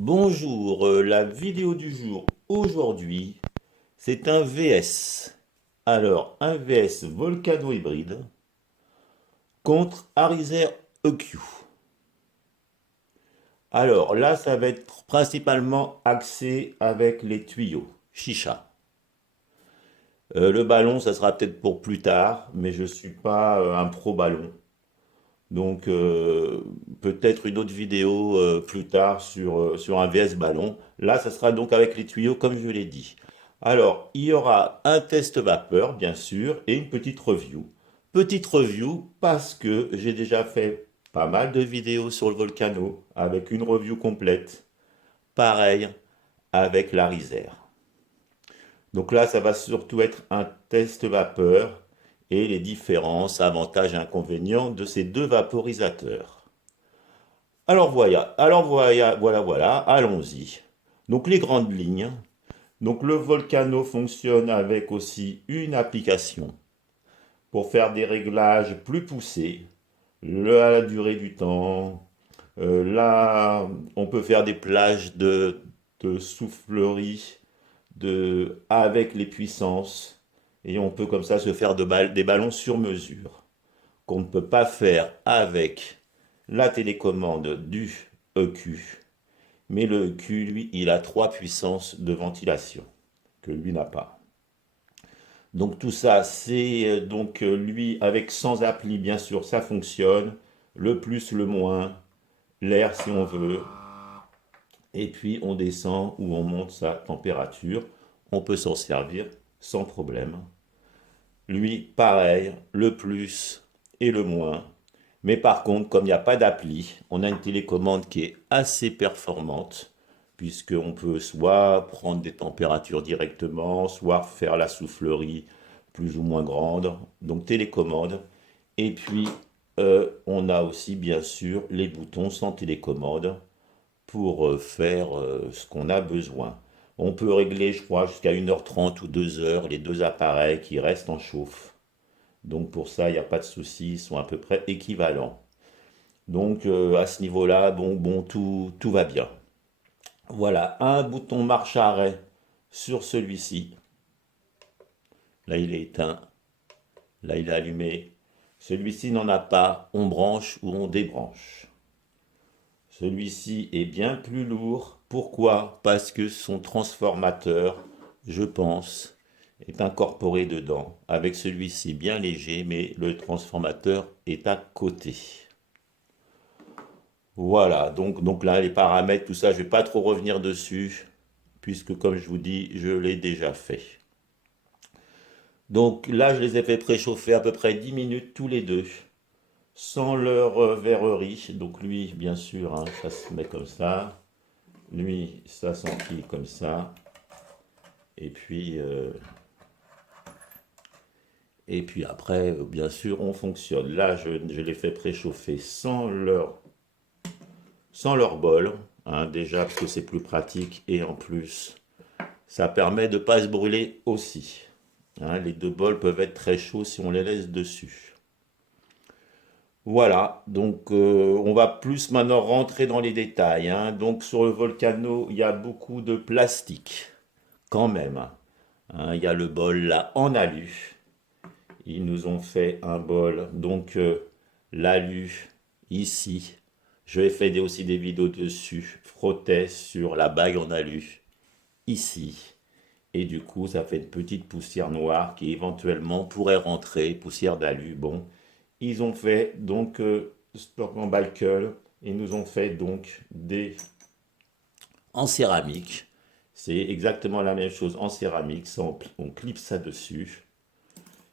Bonjour, la vidéo du jour aujourd'hui, c'est un VS. Alors, un VS Volcano hybride contre Arizer EQ. Alors là, ça va être principalement axé avec les tuyaux, chicha. Le ballon, ça sera peut-être pour plus tard, mais je ne suis pas un pro ballon. Donc peut-être une autre vidéo plus tard sur un VS ballon. Là, ça sera donc avec les tuyaux comme je l'ai dit. Alors, il y aura un test vapeur, bien sûr, et une petite review. Petite review parce que j'ai déjà fait pas mal de vidéos sur le Volcano avec une review complète. Pareil avec la Riser. Donc là, ça va surtout être un test vapeur et les différences, avantages et inconvénients de ces deux vaporisateurs. Voilà, allons-y. Donc les grandes lignes. Donc le Volcano fonctionne avec aussi une application pour faire des réglages plus poussés, à la durée du temps. Là, on peut faire des plages de soufflerie avec les puissances et on peut comme ça se faire des ballons sur mesure qu'on ne peut pas faire avec la télécommande du EQ. Mais le EQ, lui, il a trois puissances de ventilation que lui n'a pas. Donc tout ça, c'est lui avec sans appli, bien sûr, ça fonctionne. Le plus, le moins, l'air si on veut. Et puis on descend ou on monte sa température. On peut s'en servir sans problème. Lui, pareil, le plus et le moins. Mais par contre, comme il n'y a pas d'appli, on a une télécommande qui est assez performante, puisqu'on peut soit prendre des températures directement, soit faire la soufflerie plus ou moins grande, donc télécommande. Et puis, on a aussi bien sûr les boutons sans télécommande pour faire ce qu'on a besoin. On peut régler, je crois, jusqu'à 1h30 ou 2 heures les deux appareils qui restent en chauffe. Donc pour ça, il n'y a pas de souci, ils sont à peu près équivalents. Donc à ce niveau-là, tout va bien. Voilà, un bouton marche-arrêt sur celui-ci. Là, il est éteint. Là, il est allumé. Celui-ci n'en a pas. On branche ou on débranche. Celui-ci est bien plus lourd. Pourquoi? Parce que son transformateur, je pense, est incorporé dedans. Avec celui-ci bien léger, mais le transformateur est à côté. Voilà, donc là, les paramètres, tout ça, je ne vais pas trop revenir dessus, puisque comme je vous dis, je l'ai déjà fait. Donc là, je les ai fait préchauffer à peu près 10 minutes tous les deux, sans leur verrerie. Donc lui, bien sûr, hein, ça se met comme ça. Lui, ça s'enfile comme ça. Et puis, euh, et puis après, bien sûr, on fonctionne. Là, je les fais préchauffer sans leur bol, hein, déjà parce que c'est plus pratique et en plus, ça permet de ne pas se brûler aussi. Hein, les deux bols peuvent être très chauds si on les laisse dessus. Voilà, donc on va plus maintenant rentrer dans les détails. Hein. Donc sur le Volcano, il y a beaucoup de plastique, quand même. Hein, il y a le bol là en alu. Ils nous ont fait un bol, donc l'alu ici. Je vais faire aussi des vidéos dessus. Frottais sur la bague en alu ici. Et du coup, ça fait une petite poussière noire qui éventuellement pourrait rentrer, poussière d'alu. Bon, ils ont fait donc en Balkel, ils nous ont fait donc des en céramique. C'est exactement la même chose en céramique. Ça, on clipse ça dessus.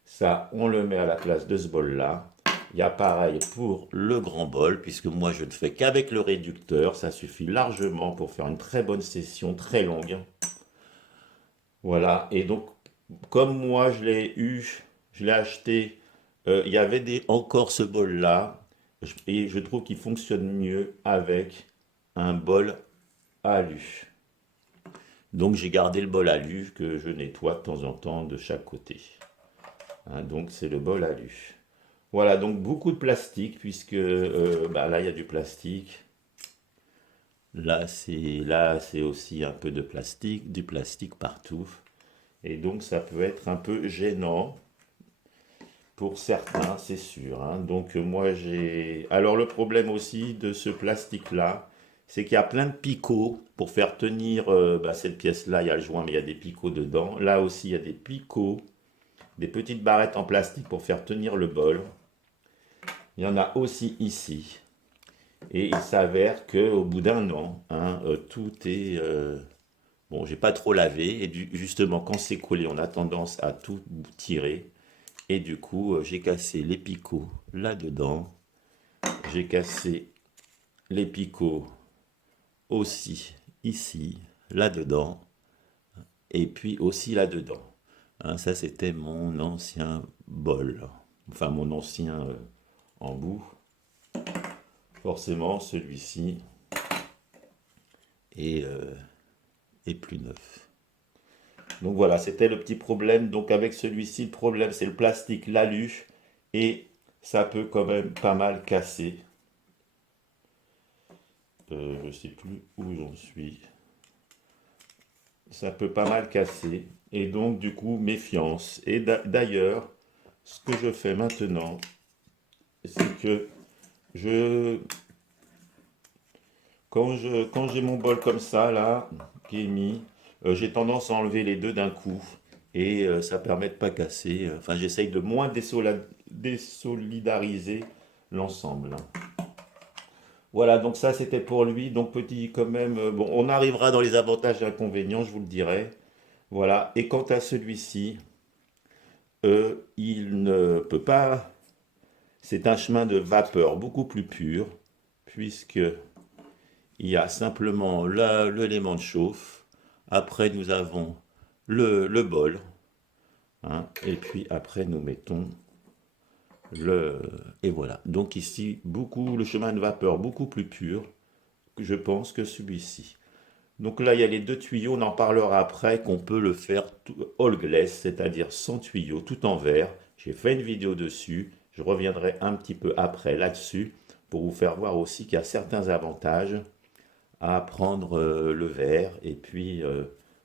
Ça, on le met à la place de ce bol-là. Il y a pareil pour le grand bol, puisque moi je ne fais qu'avec le réducteur. Ça suffit largement pour faire une très bonne session, très longue. Voilà, et donc, comme moi je l'ai acheté, il y avait encore ce bol-là, et je trouve qu'il fonctionne mieux avec un bol alu. Donc j'ai gardé le bol alu que je nettoie de temps en temps de chaque côté. Hein, donc c'est le bol alu. Voilà, donc beaucoup de plastique, puisque là il y a du plastique. Là, c'est aussi un peu de plastique, du plastique partout. Et donc, ça peut être un peu gênant pour certains, c'est sûr, hein. Donc, moi, j'ai. Alors, le problème aussi de ce plastique-là, c'est qu'il y a plein de picots pour faire tenir cette pièce-là. Il y a le joint, mais il y a des picots dedans. Là aussi, il y a des picots, des petites barrettes en plastique pour faire tenir le bol. Il y en a aussi ici. Et il s'avère qu'au bout d'un an, hein, tout est. Bon, j'ai pas trop lavé. Et justement, quand c'est collé, on a tendance à tout tirer. Et du coup, j'ai cassé les picots là-dedans. J'ai cassé les picots aussi ici, là-dedans. Et puis aussi là-dedans. Hein, ça, c'était mon ancien bol. Enfin, mon ancien embout. Forcément, celui-ci est, est plus neuf. Donc voilà, c'était le petit problème. Donc avec celui-ci, le problème, c'est le plastique, l'alu. Et ça peut quand même pas mal casser. Je sais plus où j'en suis. Ça peut pas mal casser. Et donc, du coup, méfiance. Et d'ailleurs, ce que je fais maintenant, c'est que je, quand j'ai mon bol comme ça, là, qui est mis, j'ai tendance à enlever les deux d'un coup. Et ça permet de pas casser. Enfin, j'essaye de moins désolidariser l'ensemble. Voilà, donc ça c'était pour lui. Donc petit quand même, bon, on arrivera dans les avantages et inconvénients, je vous le dirai. Voilà, et quant à celui-ci, il ne peut pas, c'est un chemin de vapeur beaucoup plus pur, puisque il y a simplement l'élément de chauffe. Après, nous avons le bol, hein, et puis après, nous mettons le... Et voilà. Donc ici, le chemin de vapeur beaucoup plus pur, je pense, que celui-ci. Donc là, il y a les deux tuyaux, on en parlera après, qu'on peut le faire all glass, c'est-à-dire sans tuyau, tout en verre. J'ai fait une vidéo dessus, je reviendrai un petit peu après là-dessus, pour vous faire voir aussi qu'il y a certains avantages à prendre le verre, et puis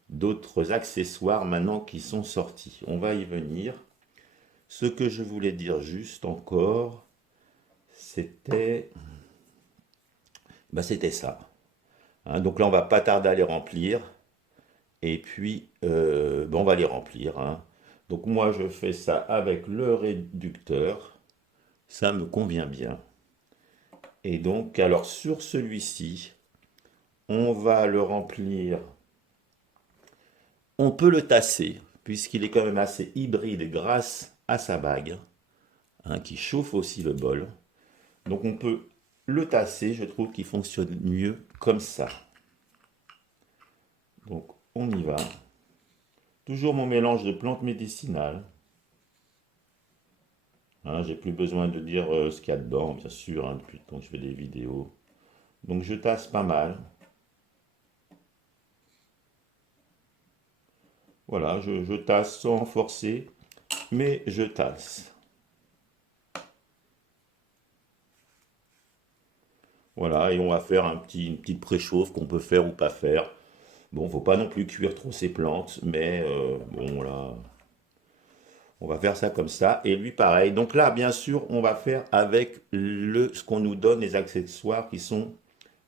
d'autres accessoires maintenant qui sont sortis. On va y venir. Ce que je voulais dire juste encore, c'était c'était ça. Hein, donc là, on va pas tarder à les remplir. Et puis, on va les remplir, hein. Donc moi, je fais ça avec le réducteur. Ça me convient bien. Et donc, alors sur celui-ci, on va le remplir. On peut le tasser, puisqu'il est quand même assez hybride grâce à sa bague, hein, qui chauffe aussi le bol. Donc on peut le tasser, je trouve qu'il fonctionne mieux comme ça. Donc on y va. Toujours mon mélange de plantes médicinales. Hein, j'ai plus besoin de dire ce qu'il y a dedans, bien sûr, hein, depuis le temps que je fais des vidéos. Donc je tasse pas mal. Voilà, je tasse sans forcer, mais je tasse. Voilà, et on va faire une petite préchauffe qu'on peut faire ou pas faire. Bon, faut pas non plus cuire trop ces plantes, mais bon là, on va faire ça comme ça. Et lui pareil. Donc là, bien sûr, on va faire avec ce qu'on nous donne, les accessoires qui sont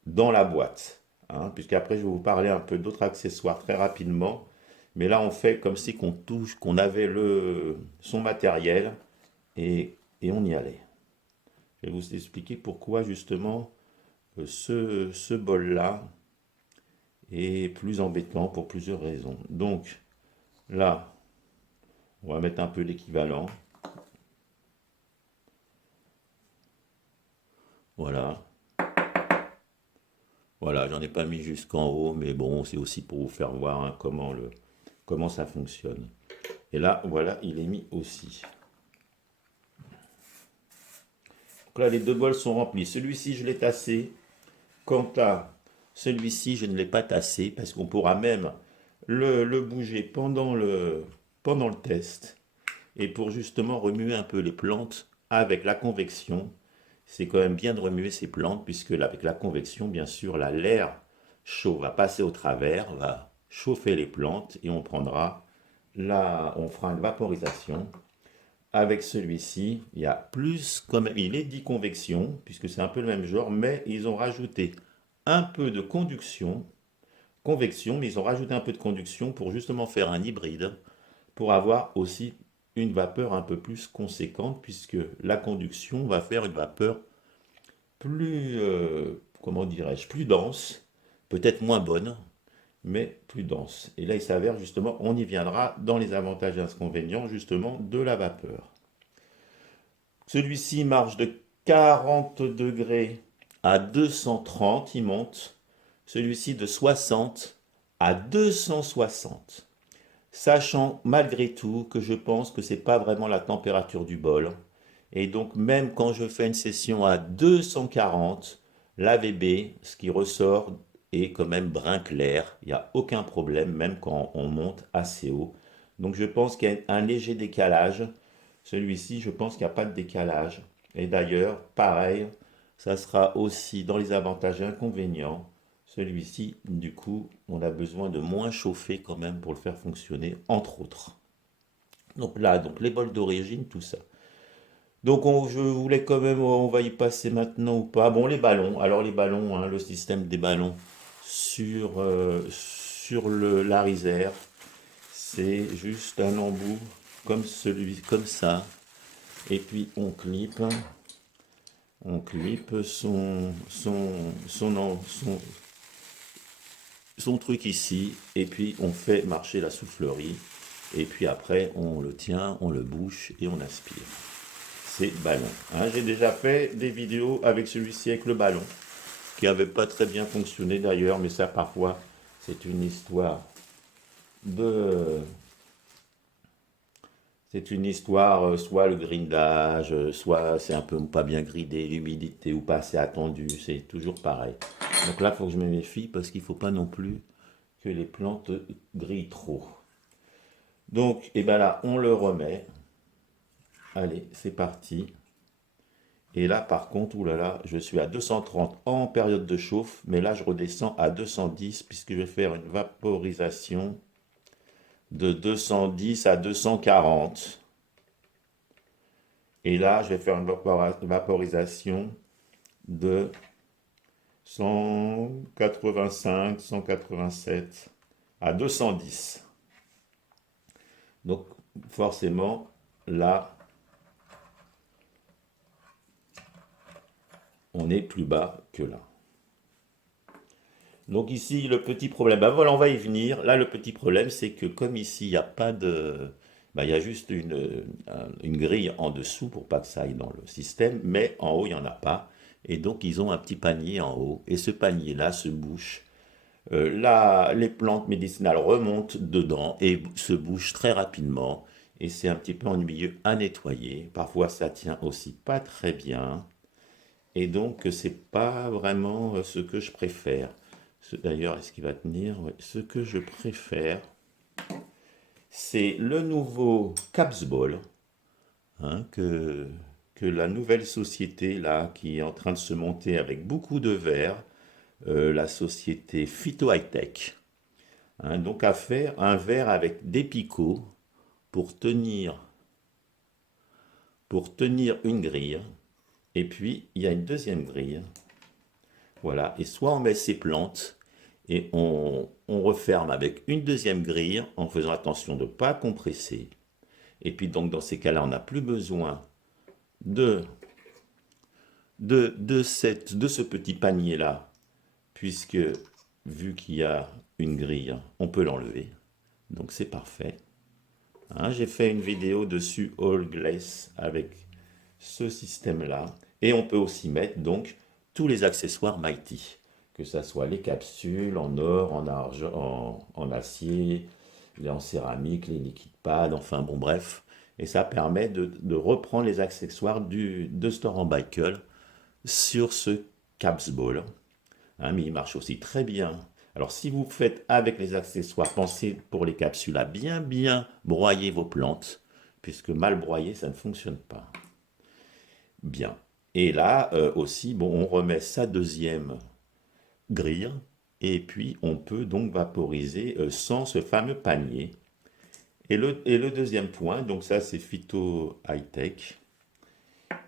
dans la boîte. Hein, puisqu'après, je vais vous parler un peu d'autres accessoires très rapidement. Mais là, on fait comme si qu'on avait son matériel et on y allait. Je vais vous expliquer pourquoi justement ce bol-là est plus embêtant pour plusieurs raisons. Donc là, on va mettre un peu l'équivalent. Voilà. Voilà, j'en ai pas mis jusqu'en haut, mais bon, c'est aussi pour vous faire voir, hein, comment ça fonctionne. Et là, voilà, il est mis aussi. Donc là, les deux bols sont remplis. Celui-ci, je l'ai tassé. Quant à celui-ci, je ne l'ai pas tassé parce qu'on pourra même le bouger pendant le test. Et pour justement remuer un peu les plantes avec la convection, c'est quand même bien de remuer ces plantes puisque avec la convection, bien sûr, l'air chaud va passer au travers, va chauffer les plantes et on fera une vaporisation. Avec celui-ci, il y a plus, comme il est dit convection, puisque c'est un peu le même genre, mais ils ont rajouté un peu de convection, mais ils ont rajouté un peu de conduction pour justement faire un hybride, pour avoir aussi une vapeur un peu plus conséquente, puisque la conduction va faire une vapeur plus, comment dirais-je, plus dense, peut-être moins bonne, mais plus dense. Et là, il s'avère justement, on y viendra dans les avantages et inconvénients justement de la vapeur. Celui-ci marche de 40 degrés à 230, il monte. Celui-ci de 60 à 260. Sachant malgré tout que je pense que c'est pas vraiment la température du bol. Et donc même quand je fais une session à 240, l'AVB, ce qui ressort est quand même brun clair. Il n'y a aucun problème, même quand on monte assez haut. Donc je pense qu'il y a un léger décalage. Celui-ci, je pense qu'il n'y a pas de décalage. Et d'ailleurs, pareil, ça sera aussi dans les avantages et inconvénients. Celui-ci, du coup, on a besoin de moins chauffer quand même pour le faire fonctionner, entre autres. Donc là, donc les bols d'origine, tout ça. Donc je voulais quand même, on va y passer maintenant ou pas. Bon, les ballons. Alors les ballons, hein, le système des ballons sur la réserve, c'est juste un embout comme ça. Et puis on clippe son truc ici, et puis on fait marcher la soufflerie, et puis après on le tient, on le bouche et on aspire. C'est ballon. Hein, j'ai déjà fait des vidéos avec celui-ci avec le ballon, qui n'avait pas très bien fonctionné d'ailleurs, mais ça parfois c'est une histoire de C'est une histoire, soit le grindage, soit c'est un peu pas bien gridé, l'humidité ou pas assez attendu, c'est toujours pareil. Donc là, il faut que je me méfie parce qu'il ne faut pas non plus que les plantes grillent trop. Donc, et ben là, on le remet. Allez, c'est parti. Et là, par contre, oulala, je suis à 230 en période de chauffe, mais là, je redescends à 210 puisque je vais faire une vaporisation de 210 à 240. Et là, je vais faire une vaporisation de 185, 187 à 210. Donc, forcément, là, on est plus bas que là. Donc ici, le petit problème, ben voilà, on va y venir. Là, le petit problème, c'est que comme ici, il n'y a pas de... Ben, il y a juste une grille en dessous pour pas que ça aille dans le système, mais en haut, il n'y en a pas. Et donc, ils ont un petit panier en haut. Et ce panier-là se bouche. Là, les plantes médicinales remontent dedans et se bougent très rapidement. Et c'est un petit peu ennuyeux à nettoyer. Parfois, ça tient aussi pas très bien. Et donc, c'est pas vraiment ce que je préfère. D'ailleurs, est-ce qu'il va tenir? Ouais. Ce que je préfère, c'est le nouveau Capsball, hein, que la nouvelle société là, qui est en train de se monter avec beaucoup de verre, la société Phyto High Tech, hein, donc a fait un verre avec des picots pour tenir une grille. Et puis, il y a une deuxième grille. Voilà. Et soit on met ses plantes et on referme avec une deuxième grille en faisant attention de ne pas compresser. Et puis donc dans ces cas-là, on n'a plus besoin de, de ce petit panier-là, puisque vu qu'il y a une grille, on peut l'enlever. Donc c'est parfait. Hein, j'ai fait une vidéo dessus All Glass avec ce système-là. Et on peut aussi mettre donc tous les accessoires Mighty, que ce soit les capsules en or, en argent, en acier, en céramique, les liquid pads, enfin bon bref. Et ça permet de reprendre les accessoires de Store Michael sur ce Capsball. Hein, mais il marche aussi très bien. Alors si vous faites avec les accessoires, pensez pour les capsules à bien broyer vos plantes, puisque mal broyé, ça ne fonctionne pas. Bien. Et là aussi, bon, on remet sa deuxième grille Et puis, on peut donc vaporiser sans ce fameux panier. Et le deuxième point, donc ça c'est Phyto High Tech.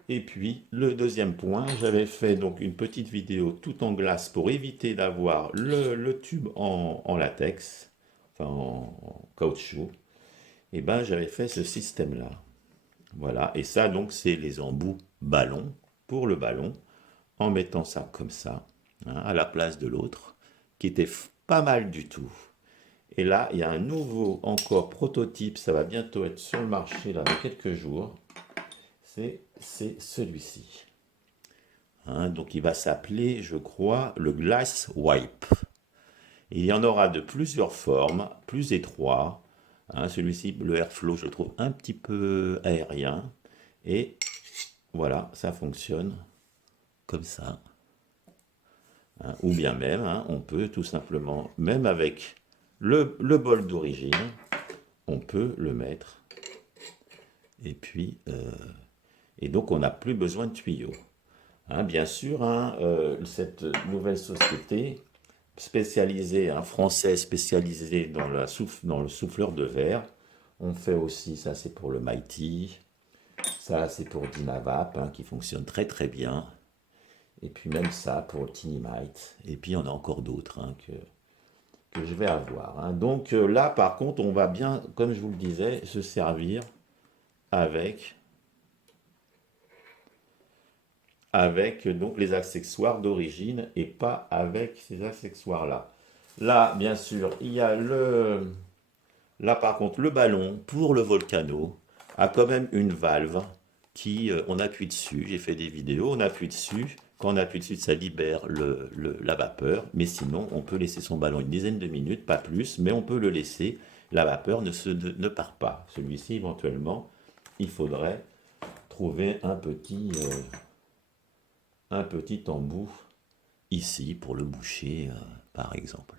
Et puis le deuxième point, j'avais fait donc une petite vidéo tout en glace pour éviter d'avoir le tube en latex, enfin en caoutchouc. Et ben j'avais fait ce système-là. Voilà, et ça donc c'est les embouts ballon pour le ballon, en mettant ça comme ça, hein, à la place de l'autre, qui était pas mal du tout. Et là, il y a un nouveau encore prototype, ça va bientôt être sur le marché là dans quelques jours. C'est celui-ci. Hein, donc il va s'appeler, je crois, le Glass Wipe. Et il y en aura de plusieurs formes, plus étroits. Hein, celui-ci, le Airflow, je le trouve un petit peu aérien. Et voilà, ça fonctionne comme ça. Hein, ou bien même, hein, on peut tout simplement, même avec le bol d'origine, on peut le mettre. Et puis, et donc on n'a plus besoin de tuyaux. Hein, bien sûr, hein, cette nouvelle société spécialisée, hein, française spécialisée dans le souffleur de verre, on fait aussi, ça c'est pour le Mighty, ça c'est pour Dynavap, hein, qui fonctionne très très bien, et puis même ça pour le Tinymite, et puis il y en a encore d'autres, hein, que je vais avoir. Hein. Donc là par contre, on va bien, comme je vous le disais, se servir avec donc les accessoires d'origine et pas avec ces accessoires-là. Là, bien sûr, il y a là par contre, le ballon pour le Volcano a quand même une valve qui, on appuie dessus, j'ai fait des vidéos, on appuie dessus, quand on appuie dessus, ça libère la vapeur, mais sinon, on peut laisser son ballon une dizaine de minutes, pas plus, mais on peut le laisser, la vapeur ne part pas. Celui-ci, éventuellement, il faudrait trouver un petit embout ici pour le boucher, par exemple.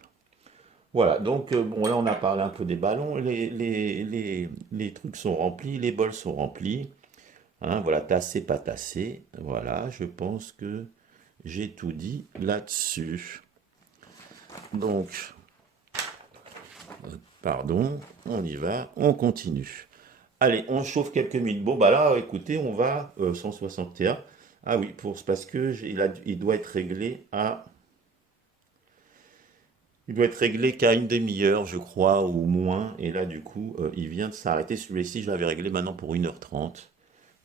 Voilà, donc bon, là on a parlé un peu des ballons, les trucs sont remplis, les bols sont remplis. Hein, voilà, tassé, pas tassé. Voilà, je pense que j'ai tout dit là-dessus. Donc, pardon, on y va, on continue. Allez, on chauffe quelques minutes. Bon, bah là, écoutez, on va 161. Ah oui, parce que il doit être réglé à Il doit être réglé qu'à une demi-heure, je crois, ou moins. Et là, du coup, il vient de s'arrêter. Celui-ci, je l'avais réglé maintenant pour 1h30.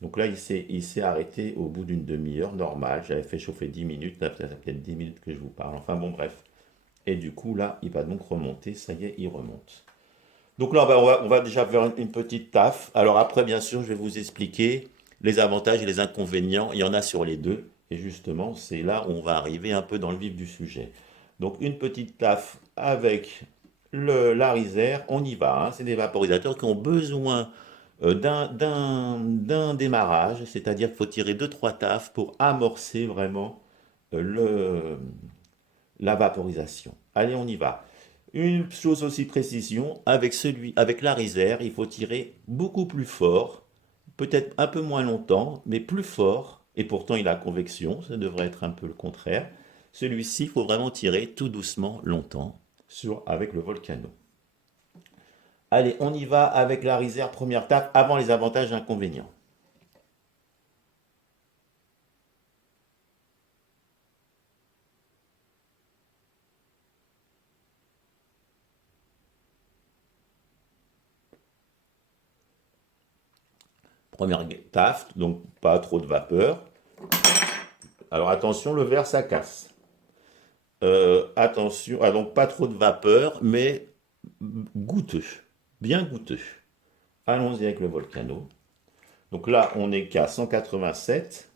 Donc là, il s'est arrêté au bout d'une demi-heure, normal. J'avais fait chauffer 10 minutes. Là, ça fait peut-être 10 minutes que je vous parle. Enfin bon, bref. Et du coup, là, il va donc remonter. Ça y est, il remonte. Donc là, on va déjà faire une petite taf. Alors après, bien sûr, je vais vous expliquer les avantages et les inconvénients. Il y en a sur les deux. Et justement, c'est là où on va arriver un peu dans le vif du sujet. Donc une petite taf avec la Riser, on y va. Hein. C'est des vaporisateurs qui ont besoin d'un démarrage, c'est-à-dire qu'il faut tirer deux trois tafs pour amorcer vraiment euh, le, la vaporisation. Allez, on y va. Une chose aussi précision, avec la Riser, il faut tirer beaucoup plus fort, peut-être un peu moins longtemps, mais plus fort, et pourtant il a convection, ça devrait être un peu le contraire. Celui-ci, il faut vraiment tirer tout doucement, longtemps, avec le Volcano. Allez, on y va avec la Riser première table, avant les avantages et inconvénients. Première taf, donc pas trop de vapeur. Alors attention, le verre ça casse. Attention, donc pas trop de vapeur, mais goûteux, bien goûteux. Allons-y avec le Volcano. Donc là, on n'est qu'à 187.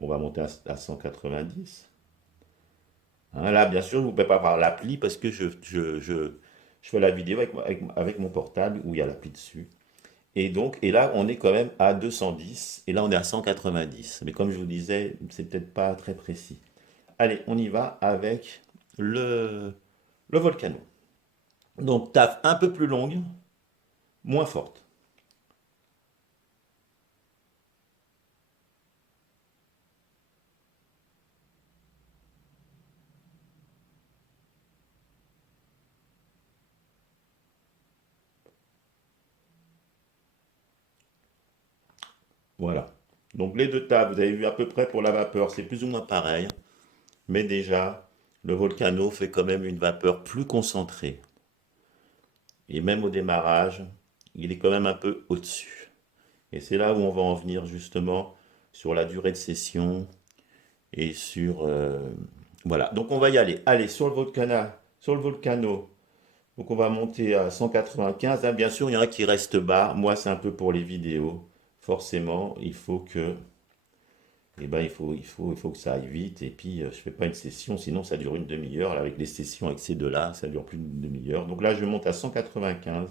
On va monter à 190. Hein, là, bien sûr, vous ne pouvez pas voir l'appli parce que je fais la vidéo avec mon portable où il y a l'appli dessus. Et là, on est quand même à 210. Et là, on est à 190. Mais comme je vous disais, c'est peut-être pas très précis. Allez, on y va avec le Volcano. Donc, taf un peu plus longue, moins forte. Voilà. Donc les deux tables, vous avez vu à peu près pour la vapeur, c'est plus ou moins pareil. Mais déjà, le Volcano fait quand même une vapeur plus concentrée. Et même au démarrage, il est quand même un peu au-dessus. Et c'est là où on va en venir justement sur la durée de session et sur... voilà, donc on va y aller. Allez, sur le Volcano, donc on va monter à 195. Ah, bien sûr, il y en a qui restent bas. Moi, c'est un peu pour les vidéos. Forcément, il faut que... Eh ben, il faut que ça aille vite. Et puis, je fais pas une session, sinon ça dure une demi-heure. Là, avec les sessions avec ces deux-là, ça dure plus d'une demi-heure. Donc là, je monte à 195.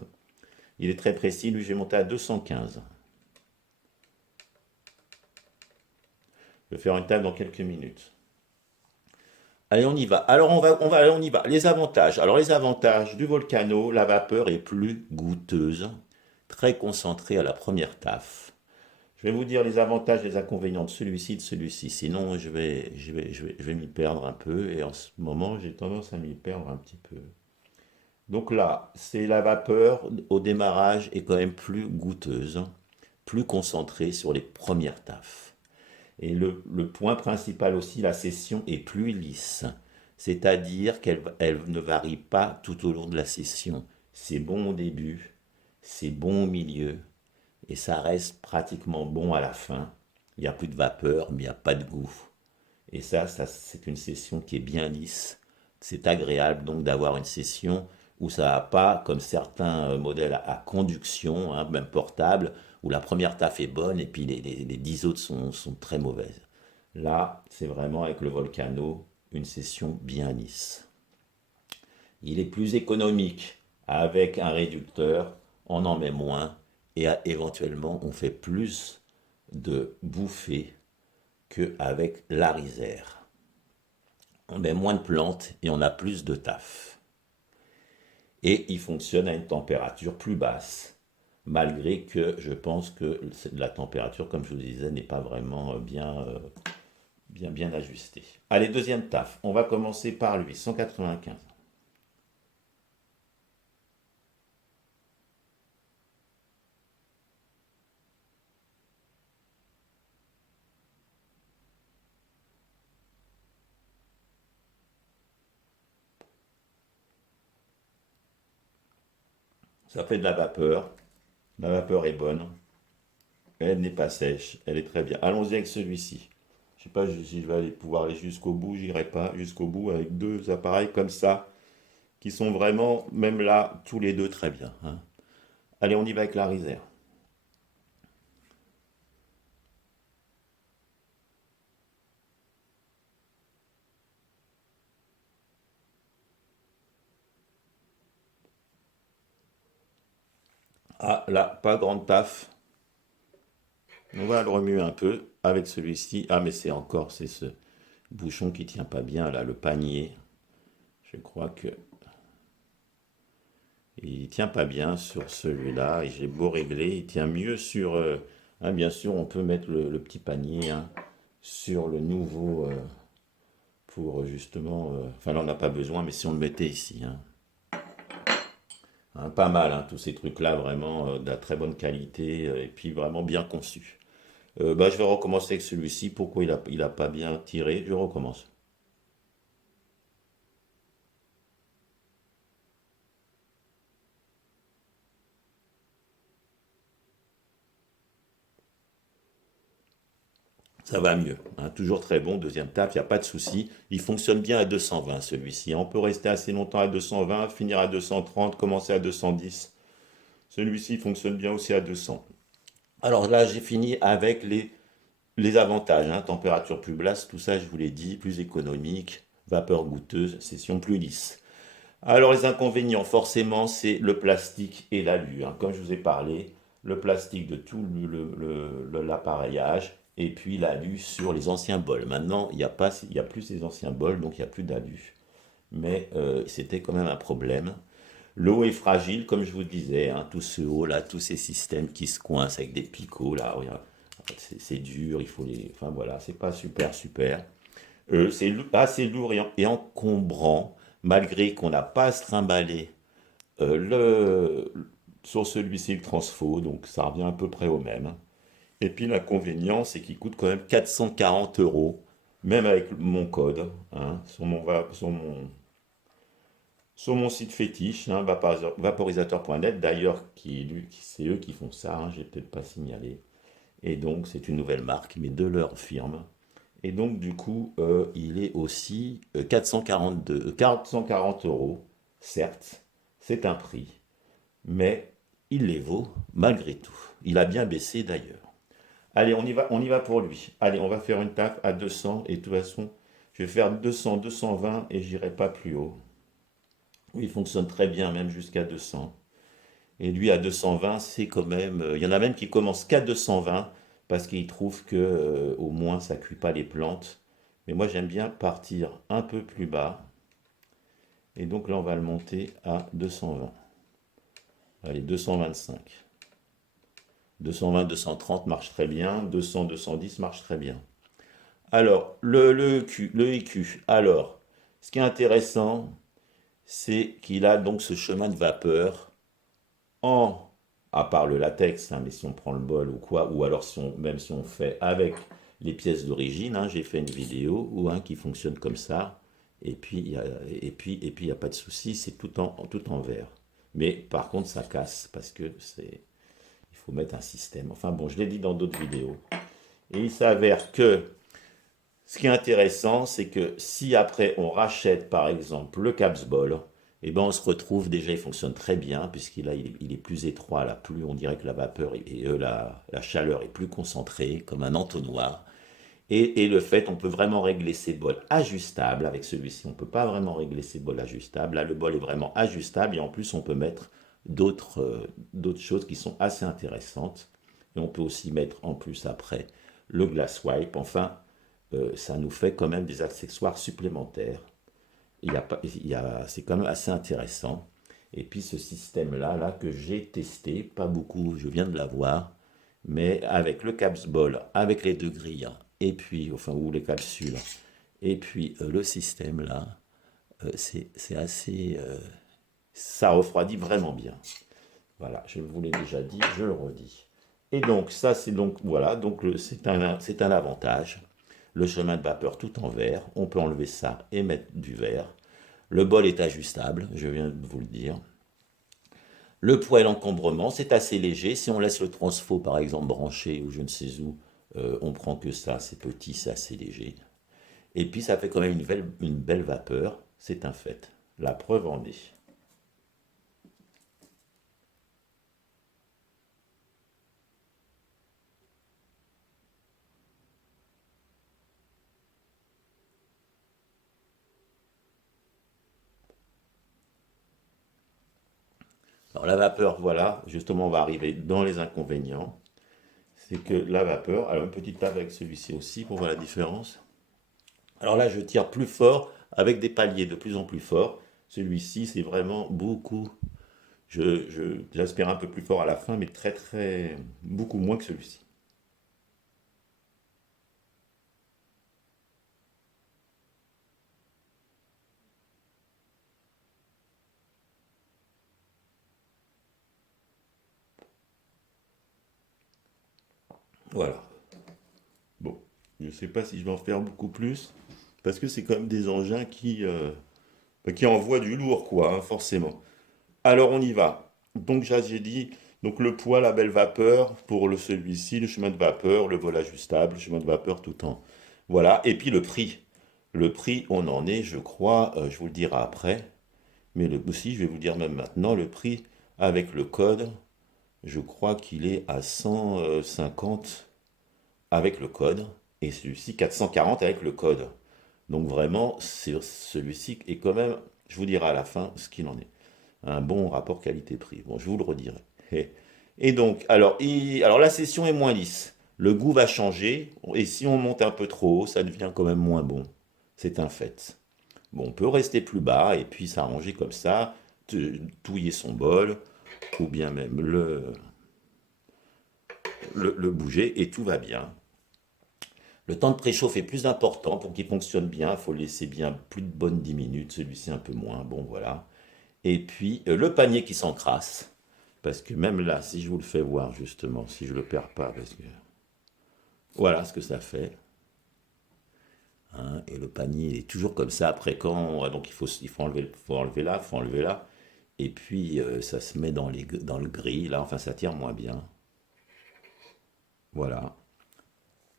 Il est très précis. Lui, je vais monter à 215. Je vais faire une table dans quelques minutes. Allez, on y va. Alors, on y va. Les avantages. Alors, les avantages du Volcano, la vapeur est plus goûteuse, très concentrée à la première taffe. Je vais vous dire les avantages et les inconvénients de celui-ci et de celui-ci. Sinon, je vais m'y perdre un peu. Et en ce moment, j'ai tendance à m'y perdre un petit peu. Donc là, c'est la vapeur au démarrage est quand même plus goûteuse, plus concentrée sur les premières taffes. Et le point principal aussi, la session est plus lisse. C'est-à-dire qu'elle ne varie pas tout au long de la session. C'est bon au début, c'est bon au milieu, et ça reste pratiquement bon à la fin. Il n'y a plus de vapeur, mais il n'y a pas de goût. Et ça c'est une session qui est bien lisse. C'est agréable donc d'avoir une session où ça n'a pas, comme certains modèles à conduction, hein, même portable, où la première taf est bonne et puis les 10 autres sont très mauvaises. Là, c'est vraiment avec le Volcano une session bien lisse. Il est plus économique avec un réducteur, on en met moins et éventuellement on fait plus de bouffées qu'avec l'Arisère. On met moins de plantes et on a plus de taf. Et il fonctionne à une température plus basse, malgré que je pense que la température, comme je vous disais, n'est pas vraiment bien ajustée. Allez, deuxième taf. On va commencer par lui, 195. Ça fait de la vapeur. La vapeur est bonne. Elle n'est pas sèche. Elle est très bien. Allons-y avec celui-ci. Je sais pas si je vais pouvoir aller jusqu'au bout. J'irai pas jusqu'au bout avec deux appareils comme ça qui sont vraiment, même là, tous les deux très bien, hein. Allez, on y va avec la Riser. Ah, là, pas grande taf. On va le remuer un peu avec celui-ci. Ah, mais c'est ce bouchon qui tient pas bien, là, le panier. Je crois que il tient pas bien sur celui-là. Et j'ai beau régler, il tient mieux sur... hein, bien sûr, on peut mettre le petit panier, hein, sur le nouveau pour justement... enfin, là, on n'a pas besoin, mais si on le mettait ici, hein. Hein, pas mal, hein, tous ces trucs-là, vraiment de la très bonne qualité et puis vraiment bien conçus. Bah, je vais recommencer avec celui-ci. Pourquoi il a pas bien tiré? Je recommence. Ça va mieux, hein, toujours très bon. Deuxième taf, il n'y a pas de souci. Il fonctionne bien à 220 celui-ci. On peut rester assez longtemps à 220, finir à 230, commencer à 210. Celui-ci fonctionne bien aussi à 200. Alors là, j'ai fini avec les avantages, hein, température plus basse, tout ça, je vous l'ai dit, plus économique, vapeur goûteuse, session plus lisse. Alors les inconvénients, forcément, c'est le plastique et l'alu, hein. Comme je vous ai parlé, le plastique de tout l'appareillage et puis l'alu sur les anciens bols. Maintenant, il y a plus ces anciens bols, donc il n'y a plus d'alu. Mais c'était quand même un problème. L'eau est fragile, comme je vous disais, hein, tout ce haut là, tous ces systèmes qui se coincent avec des picots là, regarde, c'est dur, il faut les. Enfin voilà, c'est pas super. C'est assez lourd et encombrant, malgré qu'on n'a pas à se trimballer sur celui-ci le transfo, donc ça revient à peu près au même. Et puis l'inconvénient, c'est qu'il coûte quand même 440 euros, même avec mon code, hein, sur mon site fétiche, hein, vaporisateur.net, d'ailleurs, c'est eux qui font ça, hein, j'ai peut-être pas signalé. Et donc, c'est une nouvelle marque, mais de leur firme. Et donc, du coup, il est aussi 440 euros, certes, c'est un prix, mais il les vaut malgré tout. Il a bien baissé d'ailleurs. Allez, on y va pour lui. Allez, on va faire une taf à 200 et de toute façon, je vais faire 200, 220 et j'irai pas plus haut. Oui, il fonctionne très bien, même jusqu'à 200. Et lui, à 220, c'est quand même. Il y en a même qui commencent qu'à 220 parce qu'ils trouvent que au moins ça cuit pas les plantes. Mais moi, j'aime bien partir un peu plus bas. Et donc là, on va le monter à 220. Allez, 225. 220, 230 marche très bien. 200, 210 marche très bien. Alors, le EQ. Alors, ce qui est intéressant, c'est qu'il a donc ce chemin de vapeur en, à part le latex, hein, mais si on prend le bol ou quoi, ou alors même si on fait avec les pièces d'origine, hein, j'ai fait une vidéo où qui fonctionne comme ça, et puis il y a pas de souci, c'est tout en verre. Mais par contre, ça casse parce que il faut mettre un système. Enfin bon, je l'ai dit dans d'autres vidéos. Et il s'avère que ce qui est intéressant, c'est que si après on rachète par exemple le Capsbol, eh ben on se retrouve déjà, il fonctionne très bien puisqu'il est plus étroit, là, plus on dirait que la vapeur la chaleur est plus concentrée, comme un entonnoir. Et le fait, on peut vraiment régler ses bols ajustables. Avec celui-ci, on ne peut pas vraiment régler ses bols ajustables. Là, le bol est vraiment ajustable et en plus, on peut mettre d'autres choses qui sont assez intéressantes. Et on peut aussi mettre en plus après le glass wipe. Enfin, ça nous fait quand même des accessoires supplémentaires. C'est quand même assez intéressant. Et puis ce système-là, là, que j'ai testé, pas beaucoup, je viens de l'avoir, mais avec le Capsbol, avec les deux grilles, et puis, enfin, ou les capsules, et puis le système là, c'est assez. Ça refroidit vraiment bien. Voilà, je vous l'ai déjà dit, je le redis. Et donc, ça, c'est donc, voilà, donc c'est un avantage. Le chemin de vapeur tout en verre, on peut enlever ça et mettre du verre. Le bol est ajustable, je viens de vous le dire. Le poids et l'encombrement, c'est assez léger. Si on laisse le transfo, par exemple, branché ou je ne sais où, on prend que ça, c'est petit, c'est assez léger. Et puis ça fait quand même une belle vapeur, c'est un fait. La preuve en est. Alors la vapeur, voilà, justement, on va arriver dans les inconvénients. C'est que la vapeur, alors une petite table avec celui-ci aussi pour voir la différence. Alors là, je tire plus fort avec des paliers de plus en plus forts. Celui-ci, c'est vraiment beaucoup. J'aspire un peu plus fort à la fin, mais beaucoup moins que celui-ci. Voilà. Bon, je ne sais pas si je vais en faire beaucoup plus, parce que c'est quand même des engins qui envoient du lourd, quoi, hein, forcément. Alors on y va. Donc j'ai dit, donc le poids, la belle vapeur pour celui-ci, le chemin de vapeur, le vol ajustable, le chemin de vapeur tout en. Voilà. Et puis le prix. Le prix, on en est, je crois, je vous le dirai après, mais aussi, je vais vous dire même maintenant, le prix avec le code, je crois qu'il est à 150 avec le code, et celui-ci 440 avec le code. Donc vraiment, celui-ci est quand même, je vous dirai à la fin ce qu'il en est. Un bon rapport qualité-prix. Bon, je vous le redirai. Et donc, alors la session est moins lisse. Le goût va changer, et si on monte un peu trop haut, ça devient quand même moins bon. C'est un fait. Bon, on peut rester plus bas et puis s'arranger comme ça, touiller son bol, ou bien même le bouger, et tout va bien. Le temps de préchauffe est plus important pour qu'il fonctionne bien. Il faut le laisser bien plus de bonnes 10 minutes, celui-ci un peu moins. Bon, voilà. Et puis le panier qui s'encrasse. Parce que même là, si je vous le fais voir justement, si je le perds pas, parce que. Voilà ce que ça fait, hein. Et le panier il est toujours comme ça. Après quand, donc faut enlever là. Et puis ça se met dans le gris. Là, enfin, ça tire moins bien. Voilà.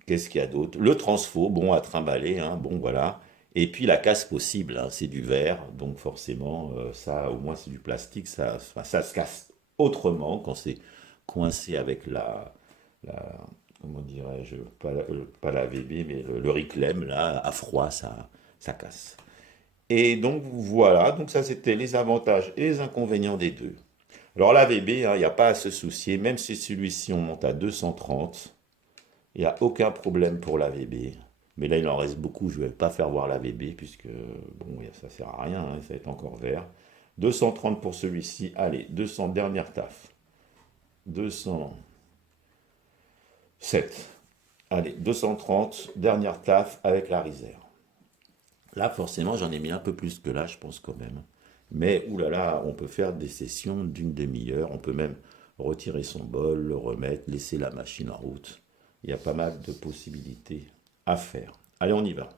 Qu'est-ce qu'il y a d'autre? Le transfo, bon, à trimballer, hein, bon, voilà. Et puis la casse possible, hein, c'est du verre, donc forcément, ça, au moins, c'est du plastique, enfin, ça se casse autrement quand c'est coincé avec la comment dirais-je, pas la VB, mais le Riclem, là, à froid, ça casse. Et donc, voilà, donc ça, c'était les avantages et les inconvénients des deux. Alors, la VB, il n'y a pas à se soucier, même si celui-ci, on monte à 230. Il n'y a aucun problème pour la VB. Mais là, il en reste beaucoup. Je ne vais pas faire voir la VB puisque bon, ça ne sert à rien. Hein, ça va être encore vert. 230 pour celui-ci. Allez, 200, dernière taf. 207. Allez, 230, dernière taf avec la réserve. Là, forcément, j'en ai mis un peu plus que là, je pense quand même. Mais oulala, on peut faire des sessions d'une demi-heure. On peut même retirer son bol, le remettre, laisser la machine en route. Il y a pas mal de possibilités à faire. Allez, on y va.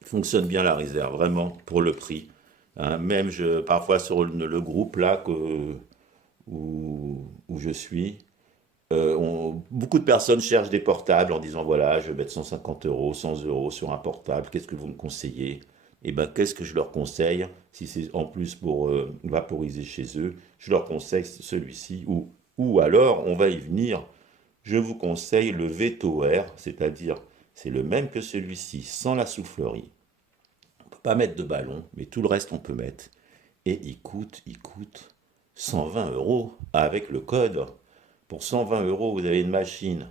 Il fonctionne bien la réserve, vraiment, pour le prix. Hein, même parfois sur le groupe là où je suis, beaucoup de personnes cherchent des portables en disant voilà, je vais mettre 150 euros, 100 euros sur un portable, qu'est-ce que vous me conseillez? Et ben, qu'est-ce que je leur conseille? Si c'est en plus pour vaporiser chez eux, je leur conseille celui-ci. Ou alors, on va y venir, je vous conseille le Veto Air, c'est-à-dire c'est le même que celui-ci, sans la soufflerie. On ne peut pas mettre de ballon, mais tout le reste on peut mettre. Et il coûte 120 euros avec le code. Pour 120 euros, vous avez une machine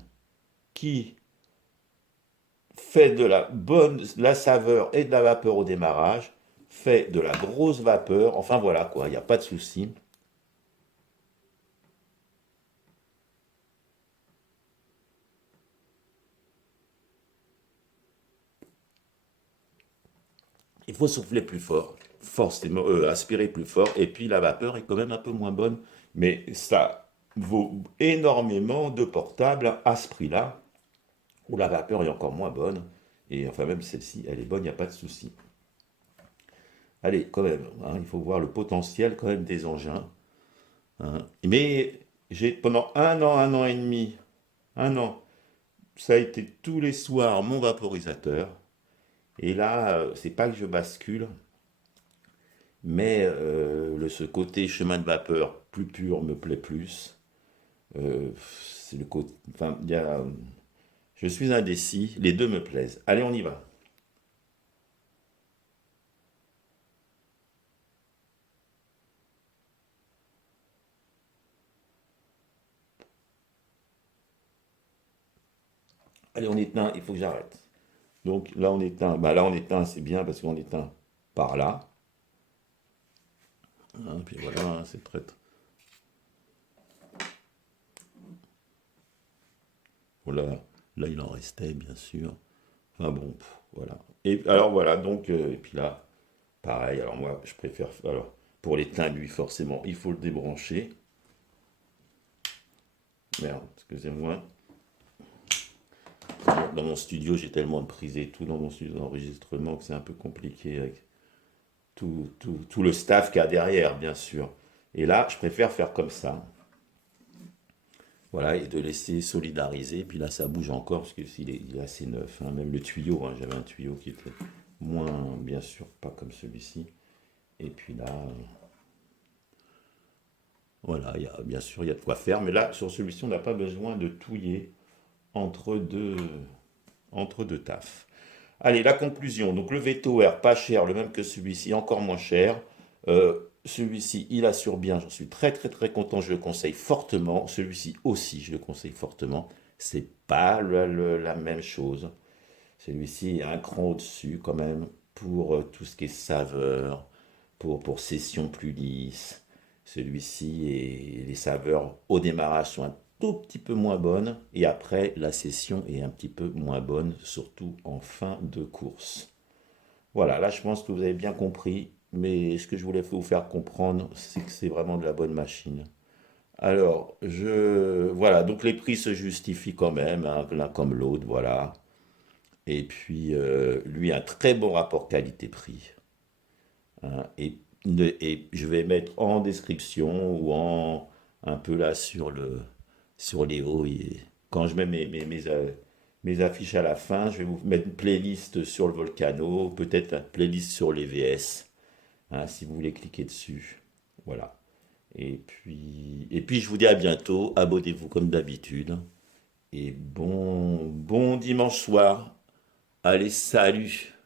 qui fait de la saveur et de la vapeur au démarrage, fait de la grosse vapeur, enfin voilà quoi, il n'y a pas de souci. Il faut souffler plus fort, forcément, aspirer plus fort, et puis la vapeur est quand même un peu moins bonne, mais ça vaut énormément de portables à ce prix-là, où la vapeur est encore moins bonne, et enfin même celle-ci, elle est bonne, il n'y a pas de souci. Allez, quand même, hein, il faut voir le potentiel quand même des engins, hein. Mais j'ai pendant un an et demi, un an, ça a été tous les soirs mon vaporisateur. Et là, c'est pas que je bascule, mais ce côté chemin de vapeur plus pur me plaît plus. C'est le côté, enfin, je suis indécis, les deux me plaisent. Allez, on y va. Allez, on éteint, il faut que j'arrête. Donc là, on éteint. Bah là, on éteint, c'est bien parce qu'on éteint par là. Hein, puis voilà, hein, c'est très. Voilà. Là, il en restait, bien sûr. Enfin bon, voilà. Et alors voilà, donc, et puis là, pareil, alors moi, je préfère. Alors, pour l'éteindre, lui, forcément, il faut le débrancher. Merde, excusez-moi. Dans mon studio, j'ai tellement de prises et tout dans mon studio d'enregistrement que c'est un peu compliqué avec tout le staff qu'il y a derrière, bien sûr. Et là, je préfère faire comme ça. Voilà, et de laisser solidariser. Puis là, ça bouge encore parce il est assez neuf, hein. Même le tuyau, hein, j'avais un tuyau qui était moins, bien sûr, pas comme celui-ci. Et puis là, voilà, bien sûr, il y a de quoi faire. Mais là, sur celui-ci, on n'a pas besoin de touiller entre deux, entre deux tafs. Allez, la conclusion. Donc le Veto Air, pas cher, le même que celui-ci, encore moins cher. Celui-ci, il assure bien, j'en suis très très très content, je le conseille fortement. Celui-ci aussi, je le conseille fortement. C'est pas la même chose. Celui-ci est un cran au-dessus quand même pour tout ce qui est saveur, pour session plus lisse. Celui-ci et les saveurs au démarrage sont tout petit peu moins bonne et après la session est un petit peu moins bonne, surtout en fin de course. Voilà, là je pense que vous avez bien compris, mais ce que je voulais vous faire comprendre, c'est que c'est vraiment de la bonne machine. Alors, voilà, donc les prix se justifient quand même, hein, l'un comme l'autre, voilà. Et puis, lui, un très bon rapport qualité-prix, hein. Et je vais mettre en description ou un peu là sur les hauts. Quand je mets mes affiches à la fin, je vais vous mettre une playlist sur le Volcano, peut-être une playlist sur les VS, hein, si vous voulez cliquer dessus. Voilà. Et puis je vous dis à bientôt. Abonnez-vous comme d'habitude. Et bon dimanche soir. Allez, salut!